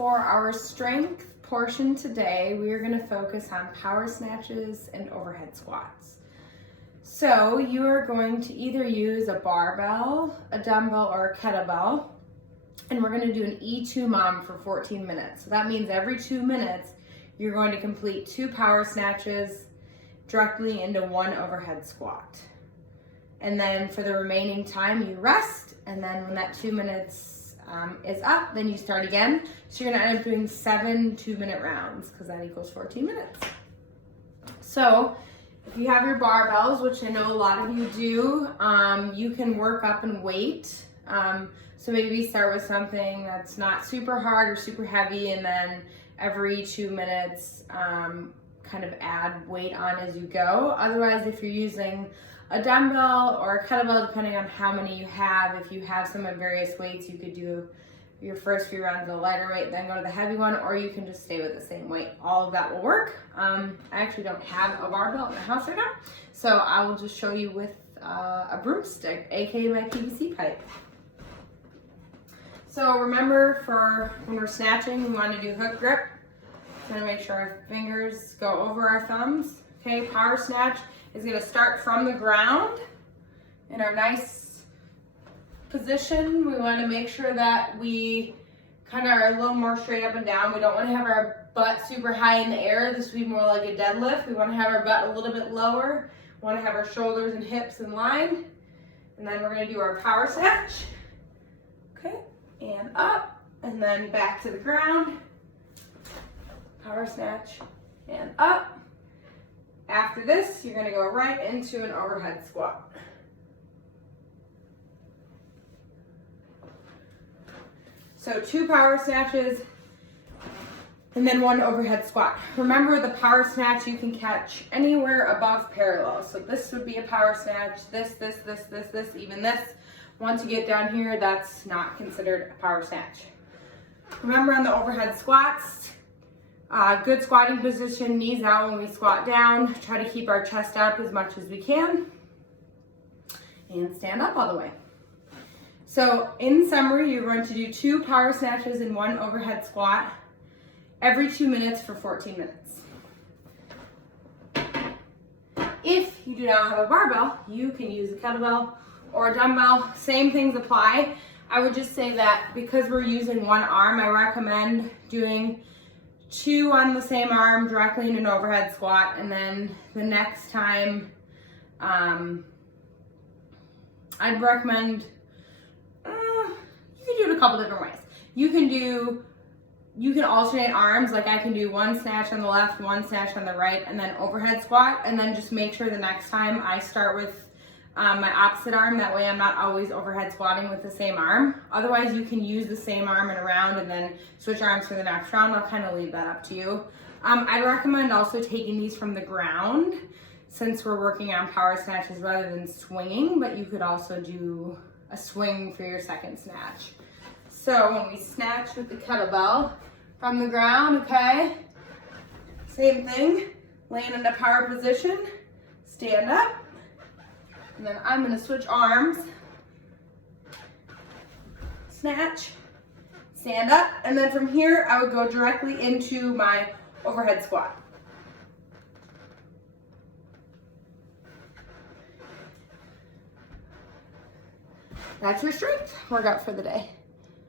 for our strength portion today, we are going to focus on power snatches and overhead squats. So you are going to either use a barbell, a dumbbell, or a kettlebell, and we're going to do an E2 mom for 14 minutes. So that means every 2 minutes, you're going to complete 2 power snatches directly into 1 overhead squat. And then for the remaining time, you rest, and then when that 2 minutes is up, then you start again. So you're gonna end up doing 7 2-minute rounds, because that equals 14 minutes. So if you have your barbells, which I know a lot of you do, you can work up in weight. So maybe start with something that's not super hard or super heavy, and then every 2 minutes, kind of add weight on as you go. Otherwise, if you're using a dumbbell or a kettlebell, depending on how many you have, if you have some at various weights, you could do your first few rounds of the lighter weight, then go to the heavy one, or you can just stay with the same weight. All of that will work. I actually don't have a barbell in the house right now, so I will just show you with a broomstick, aka my PVC pipe. So remember, for when we're snatching, we want to do hook grip. We're going to make sure our fingers go over our thumbs. Okay, power snatch is going to start from the ground in our nice position. We want to make sure that we kind of are a little more straight up and down. We don't want to have our butt super high in the air. This would be more like a deadlift. We want to have our butt a little bit lower. We want to have our shoulders and hips in line. And then we're going to do our power snatch. Okay, and up, and then back to the ground. Power snatch, and up. After this, you're gonna go right into an overhead squat. So 2 power snatches, and then 1 overhead squat. Remember, the power snatch you can catch anywhere above parallel. So this would be a power snatch, this, even this. Once you get down here, that's not considered a power snatch. Remember, on the overhead squats, good squatting position, knees out when we squat down. Try to keep our chest up as much as we can. And stand up all the way. So in summary, you're going to do 2 power snatches and 1 overhead squat every 2 minutes for 14 minutes. If you do not have a barbell, you can use a kettlebell or a dumbbell. Same things apply. I would just say that because we're using one arm, I recommend doing 2 on the same arm directly in an overhead squat, and then the next time I'd recommend, you can do it a couple different ways. You can alternate arms, like I can do 1 snatch on the left, 1 snatch on the right, and then overhead squat, and then just make sure the next time I start with my opposite arm. That way I'm not always overhead squatting with the same arm. Otherwise, you can use the same arm in a round and then switch arms for the next round. I'll kind of leave that up to you. I'd recommend also taking these from the ground, since we're working on power snatches rather than swinging, but you could also do a swing for your second snatch. So when we snatch with the kettlebell from the ground, okay, same thing, laying in a power position, stand up. And then I'm going to switch arms, snatch, stand up, and then from here I would go directly into my overhead squat. That's your strength workout for the day.